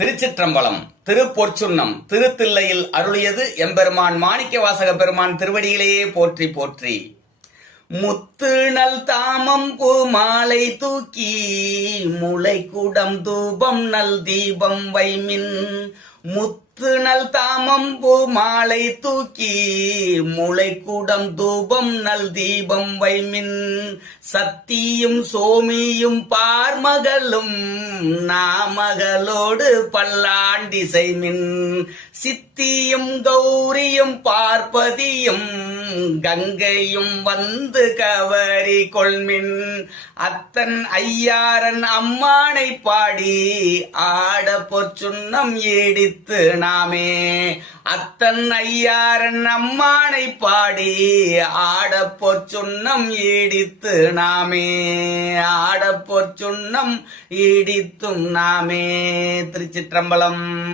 திருச்சிற்றம்பலம். திருப்பொற்சுன்னம் திருத்தில்லையில் அருளியது எம்பெருமான் மாணிக்கவாசக பெருமான் திருவடியிலேயே போற்றி போற்றி. முத்து நல் தாமம் பூ மாலை தூக்கி முளை குடம் தூபம் நல் தீபம் வைமின். முத்து நல் தாமம் பூ மாலை தூக்கி முளை குடம் தூபம் நல் தீபம் வைமின். சத்தியும் சோமியும் பார்மகளும் நாமகளோடு பல்லாண்டிசைமின். சித்தியும் கௌரியும் பார்ப்பதியும் கங்கையும் வந்து கவரி கொள்மின். அத்தன் ஐயாரன் அம்மானை பாடி ஆட பொற்சுன்னம் ஏடித்து நாமே. அத்தன் ஐயாரன் அம்மானை பாடி ஆட பொற்சுன்னம் ஏடித்து நாமே. ஆட பொற்சுன்னம் ஏடித்தும் நாமே. திருச்சிற்றம்பலம்.